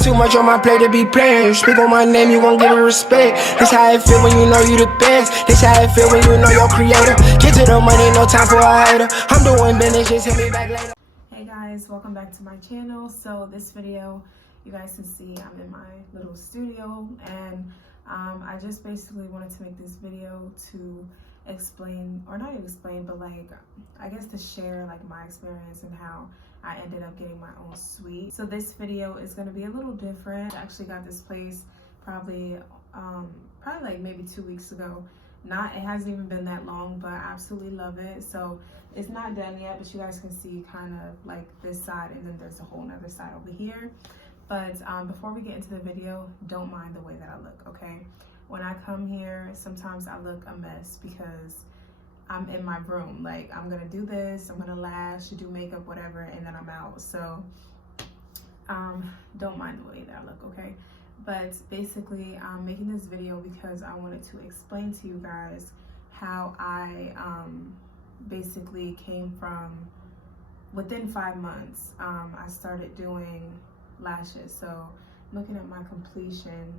Got too much on my plate to be playing. You speak on my name, you gon' get a respect. This how it feel when you know you the best. This how it feel when you know your creator. Get to the money, no time for a hater. I'm doing business, just hit me back later. Hey guys, welcome back to my channel. So this video, you guys can see I'm in my little studio, and I just basically wanted to make this video to explain, or not explain, but like I guess to share like my experience and how I ended up getting my own suite. So this video is going to be a little different. I actually got this place probably like maybe 2 weeks ago. It hasn't even been that long, but I absolutely love it. So it's not done yet, but you guys can see kind of like this side, and then there's a whole nother side over here. But before we get into the video, don't mind the way that I look, okay? When I come here, sometimes I look a mess because I'm in my room. Like, I'm gonna do this, I'm gonna lash, do makeup, whatever, and then I'm out. So don't mind the way that I look, okay? But basically, I'm making this video because I wanted to explain to you guys how I basically came from, within 5 months, I started doing lashes. So looking at my completion,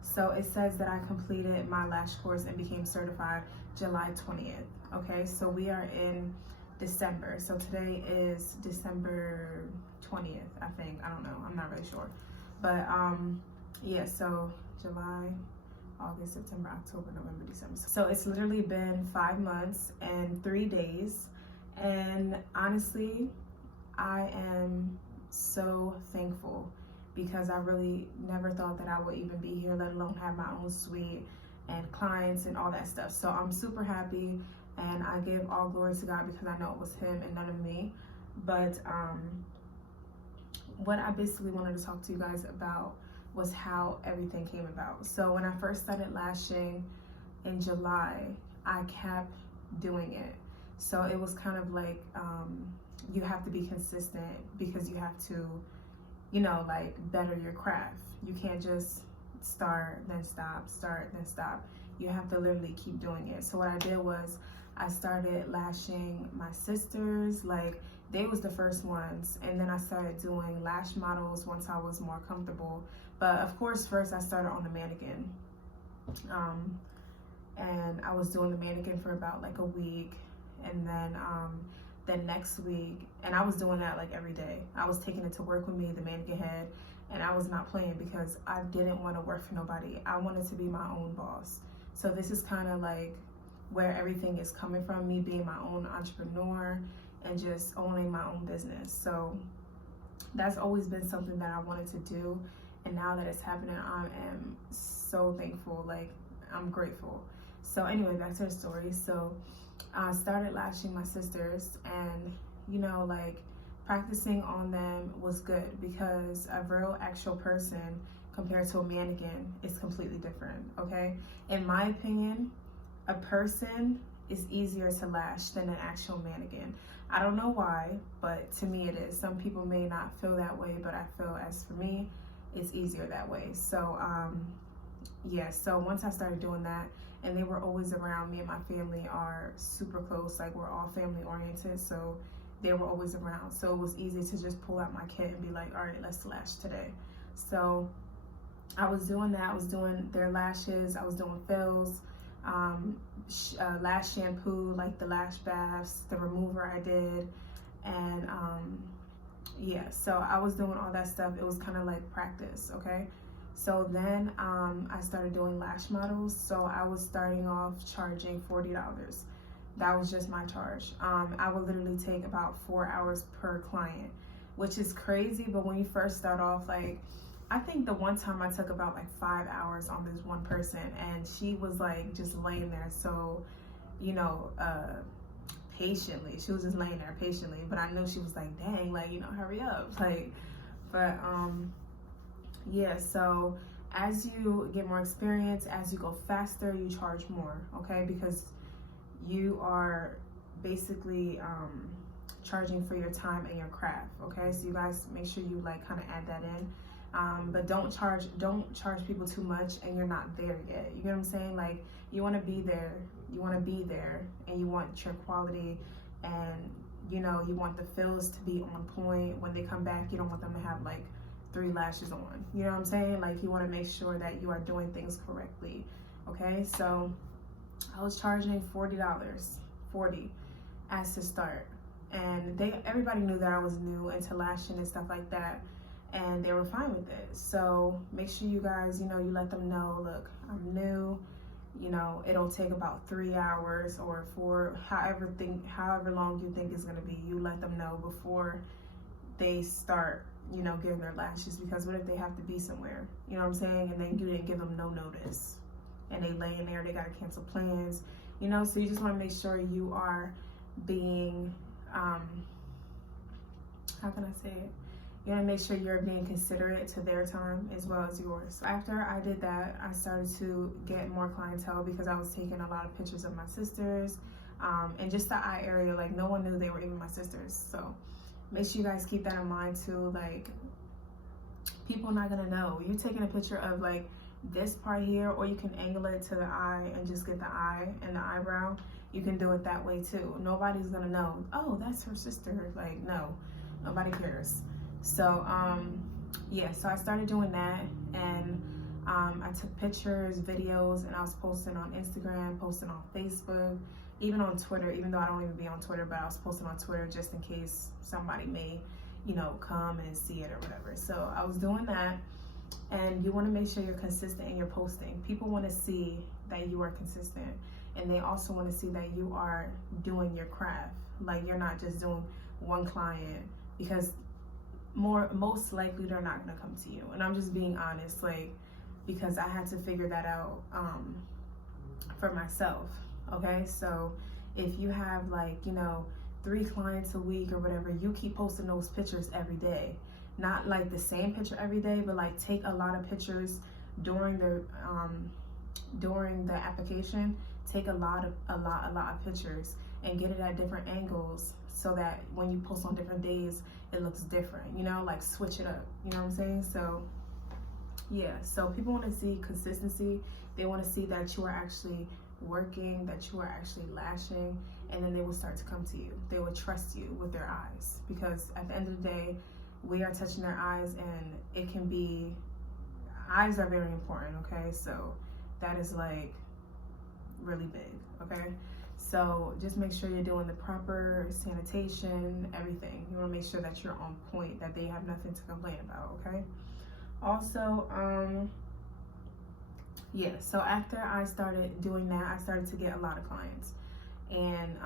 so it says that I completed my lash course and became certified July 20th. Okay, so we are in December. So today is December 20th, I think. I don't know, I'm not really sure. But yeah, so July, August, September, October, November, December. So it's literally been 5 months and 3 days. And honestly, I am so thankful because I really never thought that I would even be here, let alone have my own suite and clients and all that stuff. So I'm super happy, and I give all glory to God because I know it was him and none of me. But what I basically wanted to talk to you guys about was how everything came about. So when I first started lashing in July, I kept doing it. So it was kind of like, you have to be consistent because you have to, you know, like better your craft. You can't just start, then stop, start, then stop. You have to literally keep doing it. So what I did was I started lashing my sisters, like they was the first ones. And then I started doing lash models once I was more comfortable. But of course, first I started on the mannequin. And I was doing the mannequin for about like a week. And then the next week, and I was doing that like every day. I was taking it to work with me, the mannequin head, and I was not playing because I didn't want to work for nobody. I wanted to be my own boss. So this is kind of like where everything is coming from, me being my own entrepreneur and just owning my own business. So that's always been something that I wanted to do. And now that it's happening, I am so thankful, like I'm grateful. So anyway, back to the story. So I started lashing my sisters, and you know, like practicing on them was good because a real actual person compared to a mannequin is completely different, okay? In my opinion, a person is easier to lash than an actual mannequin. I don't know why, but to me it is. Some people may not feel that way, but I feel as for me, it's easier that way. So yeah, so once I started doing that, and they were always around, me and my family are super close, like we're all family oriented, so they were always around. So it was easy to just pull out my kit and be like, all right, let's lash today. So I was doing that. I was doing their lashes, I was doing fills, lash shampoo, like the lash baths, the remover I did, and yeah, so I was doing all that stuff. It was kind of like practice, okay? So then I started doing lash models. So I was starting off charging $40. That was just my charge. I would literally take about 4 hours per client, which is crazy. But when you first start off, like, I think the one time I took about like 5 hours on this one person, and she was like just laying there. So, you know, patiently, she was just laying there patiently. But I know she was like, dang, like, you know, hurry up. Like, but yeah, so as you get more experience, as you go faster, you charge more, okay? Because you are basically charging for your time and your craft, okay? So you guys make sure you like kind of add that in. But don't charge people too much and you're not there yet. You know what I'm saying? Like, you want to be there, and you want your quality, and you know, you want the fills to be on point. When they come back, you don't want them to have like 3 lashes on. You know what I'm saying? Like, you want to make sure that you are doing things correctly. Okay, so I was charging $40 as to start, and everybody knew that I was new into lashing and stuff like that, and they were fine with it. So make sure you guys, you know, you let them know, look, I'm new, you know, it'll take about 3 hours or 4, however long you think it's going to be. You let them know before they start, you know, getting their lashes, because what if they have to be somewhere, you know what I'm saying, and then you didn't give them no notice and they lay in there, they got to cancel plans, you know. So you just want to make sure you are being how can I say it, you want to make sure you're being considerate to their time as well as yours. So after I did that, I started to get more clientele, because I was taking a lot of pictures of my sisters, and just the eye area, like no one knew they were even my sisters. So make sure you guys keep that in mind too. Like, people not gonna know. You taking a picture of like this part here, or you can angle it to the eye and just get the eye and the eyebrow. You can do it that way too. Nobody's gonna know, oh, that's her sister. Like, no, nobody cares. So yeah, so I started doing that, and I took pictures, videos, and I was posting on Instagram, posting on Facebook, even on Twitter, even though I don't even be on Twitter, but I was posting on Twitter just in case somebody may, you know, come and see it or whatever. So I was doing that, and you want to make sure you're consistent in your posting. People want to see that you are consistent, and they also want to see that you are doing your craft. Like, you're not just doing one client, because most likely they're not going to come to you. And I'm just being honest, like, because I had to figure that out for myself. Okay, so if you have, like, you know, 3 clients a week or whatever, you keep posting those pictures every day. Not like the same picture every day, but like take a lot of pictures during the application. Take a lot of pictures and get it at different angles, so that when you post on different days, it looks different, you know, like switch it up, you know what I'm saying? So yeah, so people want to see consistency. They want to see that you are actually working, that you are actually lashing, and then they will start to come to you. They will trust you with their eyes, because at the end of the day, we are touching their eyes, and it can be, eyes are very important, okay? So that is like really big, okay? So just make sure you're doing the proper sanitation, everything. You want to make sure that you're on point, that they have nothing to complain about, okay? Also, yeah, so after I started doing that, I started to get a lot of clients, and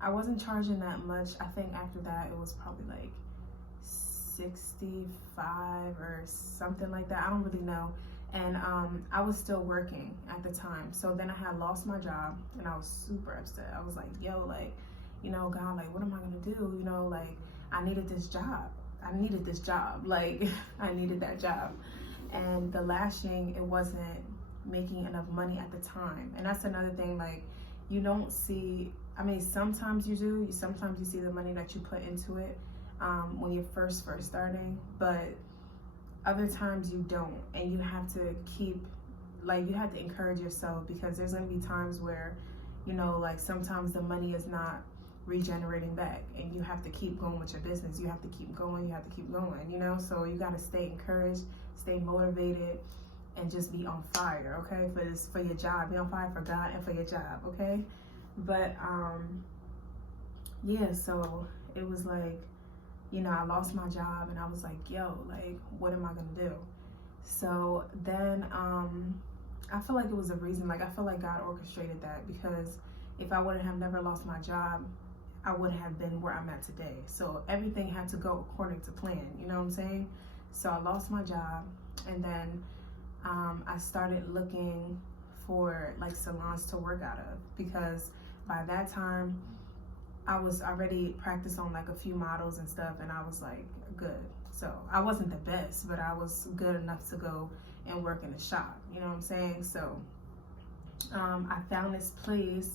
I wasn't charging that much. I think after that it was probably like 65 or something like that. I don't really know. And I was still working at the time. So then I had lost my job, and I was super upset. I was like, yo, like, you know, God, like, what am I gonna do? You know, like, I needed this job. Like, I needed that job. And the lashing, it wasn't making enough money at the time. And that's another thing, like, you don't see, I mean, sometimes you do, sometimes you see the money that you put into it when you're first starting, but other times you don't. And you have to keep, like, you have to encourage yourself, because there's gonna be times where, you know, like, sometimes the money is not regenerating back, and you have to keep going with your business. You have to keep going, you know? So you gotta stay encouraged, stay motivated, and just be on fire, okay? For your job, be on fire for God and for your job, okay? But yeah, so it was like, you know, I lost my job, and I was like, yo, like, what am I gonna do? So then I feel like it was a reason, like, I feel like God orchestrated that, because if I wouldn't have never lost my job, I would have been where I'm at today. So everything had to go according to plan, you know what I'm saying? So I lost my job, and then I started looking for like salons to work out of, because by that time I was already practiced on like a few models and stuff, and I was like good. So I wasn't the best, but I was good enough to go and work in a shop, you know what I'm saying? So I found this place,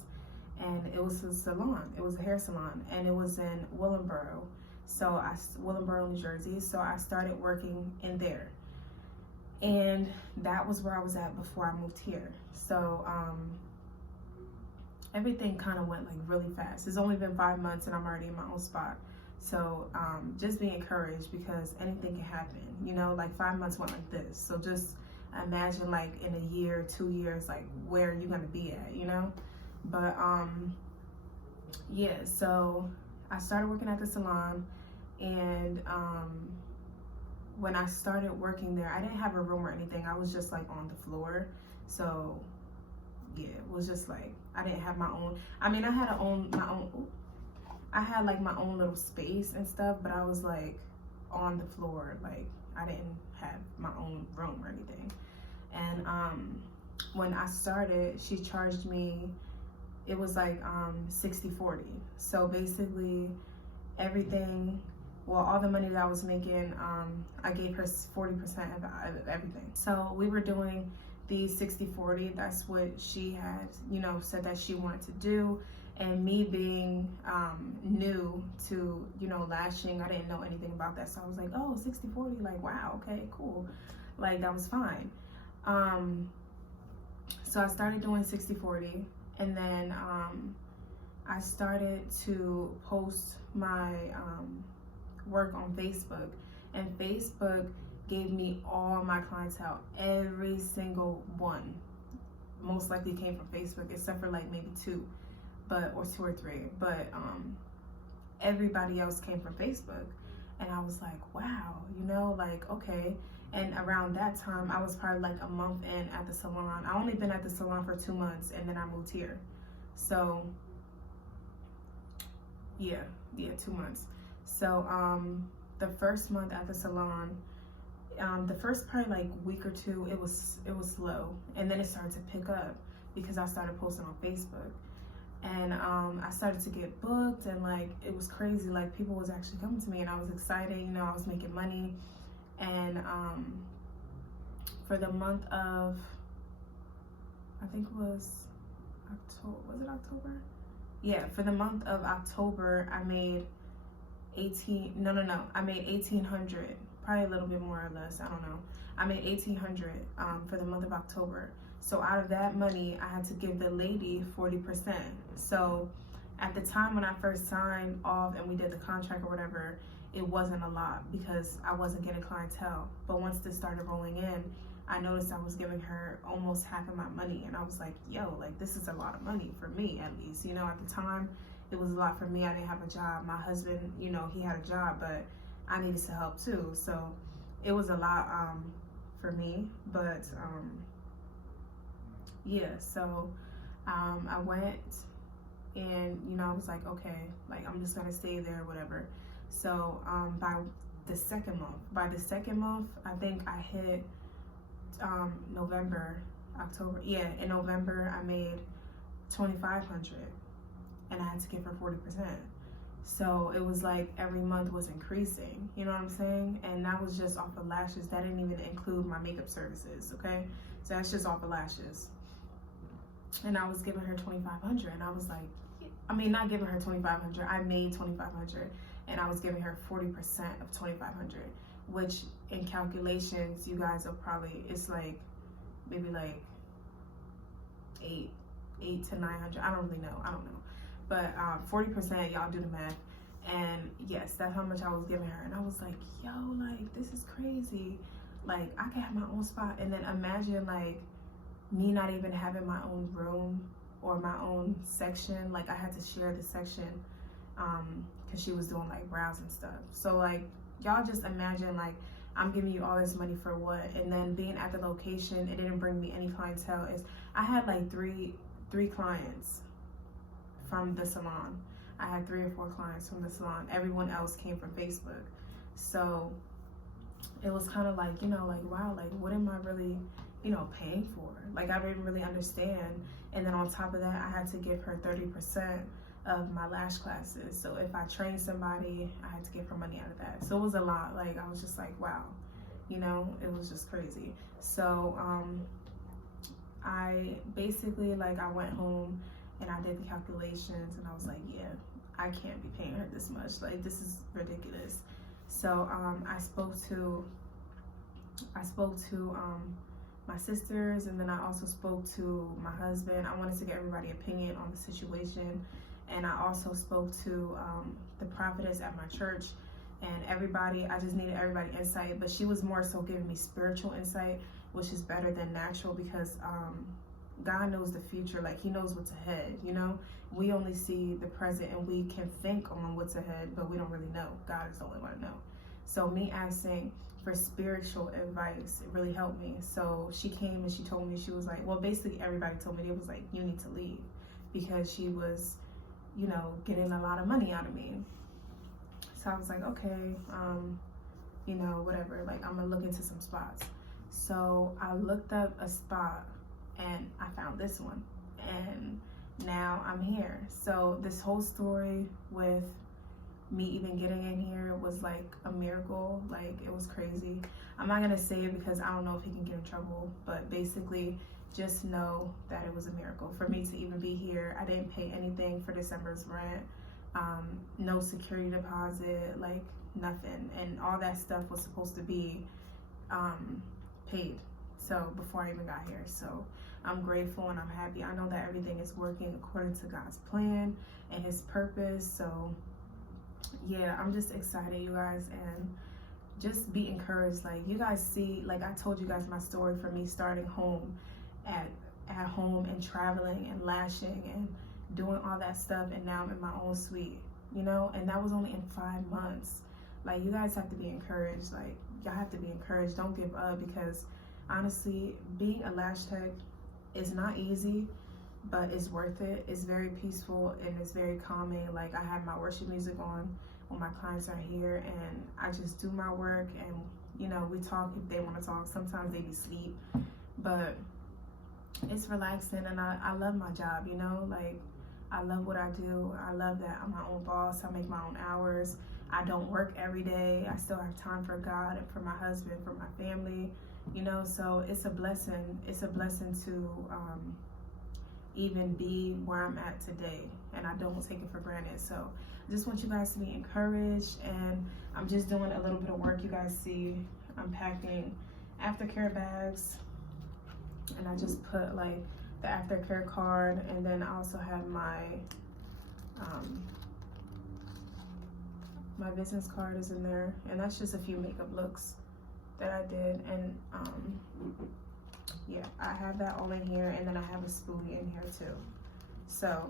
and it was a salon. It was a hair salon, and it was in Willingboro, New Jersey. So I started working in there, and that was where I was at before I moved here. So everything kind of went like really fast. It's only been 5 months, and I'm already in my own spot. So just be encouraged, because anything can happen, you know, like 5 months went like this. So just imagine like in a year, 2 years, like where you're gonna be at, you know? But yeah, so I started working at the salon, and when I started working there, I didn't have a room or anything. I was just like on the floor. So yeah, it was just like, I didn't have my own, I mean, I had I had like my own little space and stuff, but I was like on the floor. Like I didn't have my own room or anything. And when I started, she charged me, it was like 60-40. So basically everything, well, all the money that I was making, I gave her 40% of everything. So we were doing the 60-40. That's what she had, you know, said that she wanted to do. And me being new to, you know, lashing, I didn't know anything about that. So I was like, oh, 60-40, like, wow, okay, cool. Like, that was fine. So I started doing 60-40, and then I started to post my work on Facebook, and Facebook gave me all my clientele, every single one. Most likely came from Facebook, except for like maybe two or three, but everybody else came from Facebook. And I was like, wow, you know, like, okay. And around that time, I was probably like a month in at the salon. I only been at the salon for 2 months, and then I moved here. So yeah, 2 months. So the first month at the salon, the first probably like week or two, it was slow, and then it started to pick up because I started posting on Facebook. And I started to get booked, and like it was crazy. Like people was actually coming to me, and I was excited. You know, I was making money. And for the month of, I think it was October. Was it October? Yeah, for the month of October, I made I made 1,800. Probably a little bit more or less. I don't know. I made 1,800 for the month of October. So out of that money, I had to give the lady 40%. So at the time when I first signed off and we did the contract or whatever, it wasn't a lot because I wasn't getting clientele. But once this started rolling in, I noticed I was giving her almost half of my money. And I was like, yo, like this is a lot of money for me, at least. You know, at the time, it was a lot for me. I didn't have a job. My husband, you know, he had a job, but I needed some help too. So it was a lot for me. But yeah, so I went, and you know, I was like, okay, like I'm just gonna stay there, whatever. So by the second month, I think I hit November, October. Yeah, in November I made 2,500, and I had to give her 40%. So it was like every month was increasing, you know what I'm saying? And that was just off of lashes. That didn't even include my makeup services, okay? So that's just off of lashes. And I was giving her 2,500, and I was like, I mean, not giving her 2,500, I made 2,500, and I was giving her 40% of 2,500, which in calculations, you guys are probably, it's like, maybe like 8 to 900, I don't really know, I don't know. But 40%, y'all do the math. And yes, that's how much I was giving her. And I was like, yo, like, this is crazy. Like, I can have my own spot. And then imagine, like, me not even having my own room or my own section. Like, I had to share the section because she was doing, like, brows and stuff. So, like, y'all just imagine, like, I'm giving you all this money for what? And then being at the location, it didn't bring me any clientele. I had, like, three clients from the salon. I had 3 or 4 clients from the salon. Everyone else came from Facebook. So it was kind of like, you know, like, wow, like, what am I really, you know, paying for? Like, I didn't really understand. And then on top of that, I had to give her 30% of my lash classes. So if I trained somebody, I had to give her money out of that. So it was a lot. Like, I was just like, wow, you know, it was just crazy. So I basically, like, I went home and I did the calculations, and I was like, yeah, I can't be paying her this much. Like, this is ridiculous. So I spoke to my sisters, and then I also spoke to my husband. I wanted to get everybody's opinion on the situation, And I also spoke to the prophetess at my church, and everybody, I just needed everybody insight, but she was more so giving me spiritual insight, which is better than natural, because God knows the future. Like, he knows what's ahead, you know? We only see the present, and we can think on what's ahead, but we don't really know. God is the only one to know. So me asking for spiritual advice, it really helped me. So she came and she told me, she was like, well, basically everybody told me, it was like, you need to leave, because she was, you know, getting a lot of money out of me. So I was like, okay, you know, whatever, like, I'm gonna look into some spots. So I looked up a spot and I found this one, and now I'm here. So this whole story with me even getting in here was like a miracle. Like, it was crazy. I'm not gonna say it because I don't know if he can get in trouble, but basically just know that it was a miracle for me to even be here. I didn't pay anything for December's rent, no security deposit, like nothing, and all that stuff was supposed to be paid, so before I even got here. So I'm grateful and I'm happy. I know that everything is working according to God's plan and his purpose. So yeah, I'm just excited, you guys, and just be encouraged. Like, you guys see, like I told you guys my story for me starting home at home and traveling and lashing and doing all that stuff, and now I'm in my own suite, you know, and that was only in 5 months. Like, you guys have to be encouraged. Like, y'all have to be encouraged. Don't give up, because honestly, being a lash tech is not easy, but it's worth it. It's very peaceful and it's very calming. Like, I have my worship music on when my clients are here, and I just do my work, and you know, we talk if they want to talk. Sometimes they be asleep, but it's relaxing, and I love my job, you know. Like, I love what I do. I love that I'm my own boss. I make my own hours. I don't work every day. I still have time for God and for my husband, for my family, you know. So it's a blessing. It's a blessing to even be where I'm at today, and I don't take it for granted. So I just want you guys to be encouraged, and I'm just doing a little bit of work. You guys see I'm packing aftercare bags, and I just put like the aftercare card, and then I also have my my business card is in there, and that's just a few makeup looks that I did. And yeah, I have that all in here, and then I have a spoolie in here too. So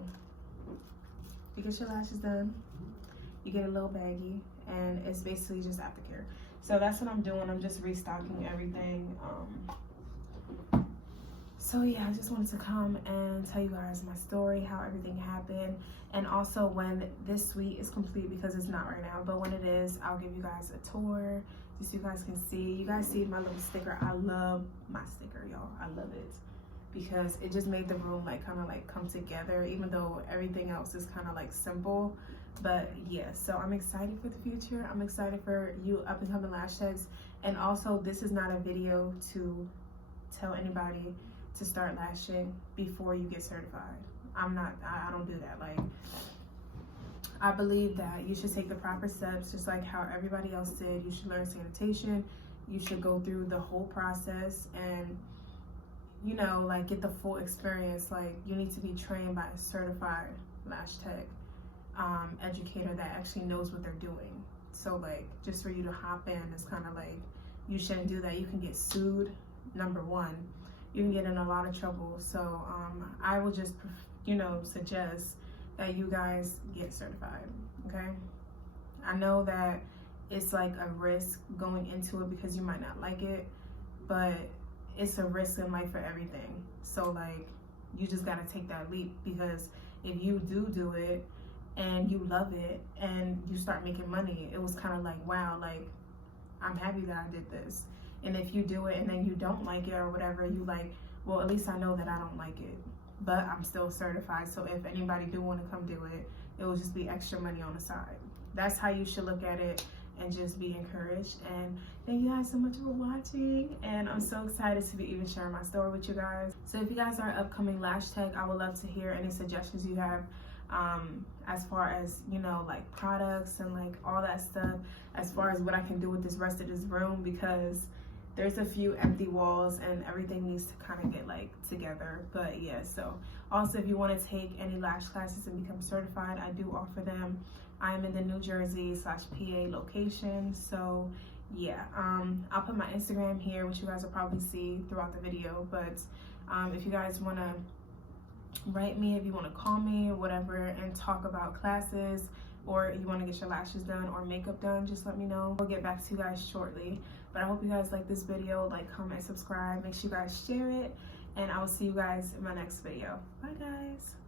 you get your lashes done, you get a little baggie, and it's basically just aftercare. So that's what I'm doing. I'm just restocking everything. So yeah, I just wanted to come and tell you guys my story, how everything happened, and also when this suite is complete, because it's not right now, but when it is, I'll give you guys a tour just so you guys can see. You guys see my little sticker. I love my sticker, y'all. I love it because it just made the room like kind of like come together, even though everything else is kind of like simple. But yeah, so I'm excited for the future. I'm excited for you up and coming lash techs. And also, this is not a video to tell anybody to start lashing before you get certified. I don't do that. Like, I believe that you should take the proper steps, just like how everybody else did. You should learn sanitation. You should go through the whole process and, you know, like, get the full experience. Like, you need to be trained by a certified lash tech educator that actually knows what they're doing. So like, just for you to hop in, it's kind of like, you shouldn't do that. You can get sued, number one. You can get in a lot of trouble. So I will just, you know, suggest that you guys get certified, okay? I know that it's like a risk going into it because you might not like it, but it's a risk in life for everything. So like, you just gotta take that leap, because if you do it and you love it and you start making money, it was kind of like, wow, like, I'm happy that I did this. And if you do it and then you don't like it or whatever, you like, well, at least I know that I don't like it, but I'm still certified. So if anybody do want to come do it, it will just be extra money on the side. That's how you should look at it, and just be encouraged. And thank you guys so much for watching. And I'm so excited to be even sharing my story with you guys. So if you guys are upcoming lash tech, I would love to hear any suggestions you have as far as, you know, like products and like all that stuff, as far as what I can do with this rest of this room, because there's a few empty walls and everything needs to kind of get like together. But yeah, so also if you want to take any lash classes and become certified, I do offer them. I'm in the New Jersey/PA location, so yeah, I'll put my Instagram here, which you guys will probably see throughout the video. But if you guys want to write me, if you want to call me or whatever and talk about classes, or you want to get your lashes done or makeup done, just let me know. We'll get back to you guys shortly. But I hope you guys like this video. Like, comment, subscribe, make sure you guys share it, and I will see you guys in my next video. Bye guys.